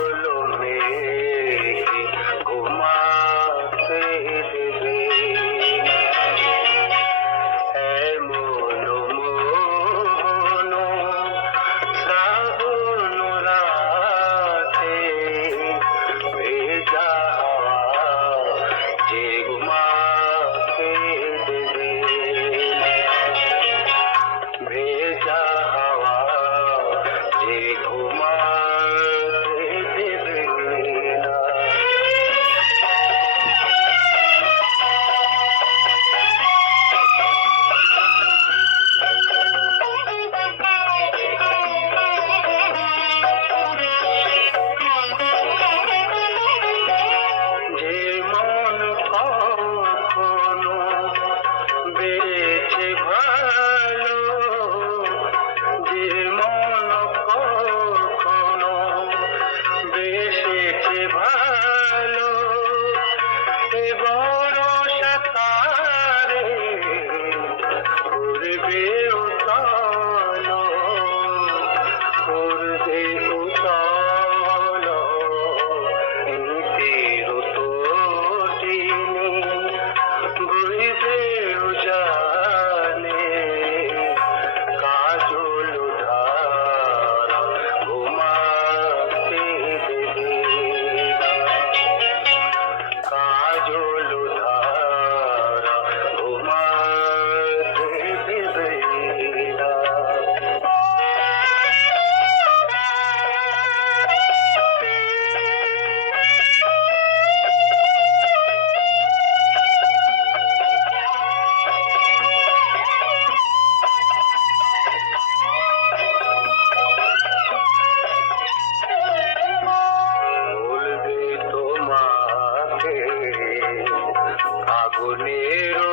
Lord. feels. near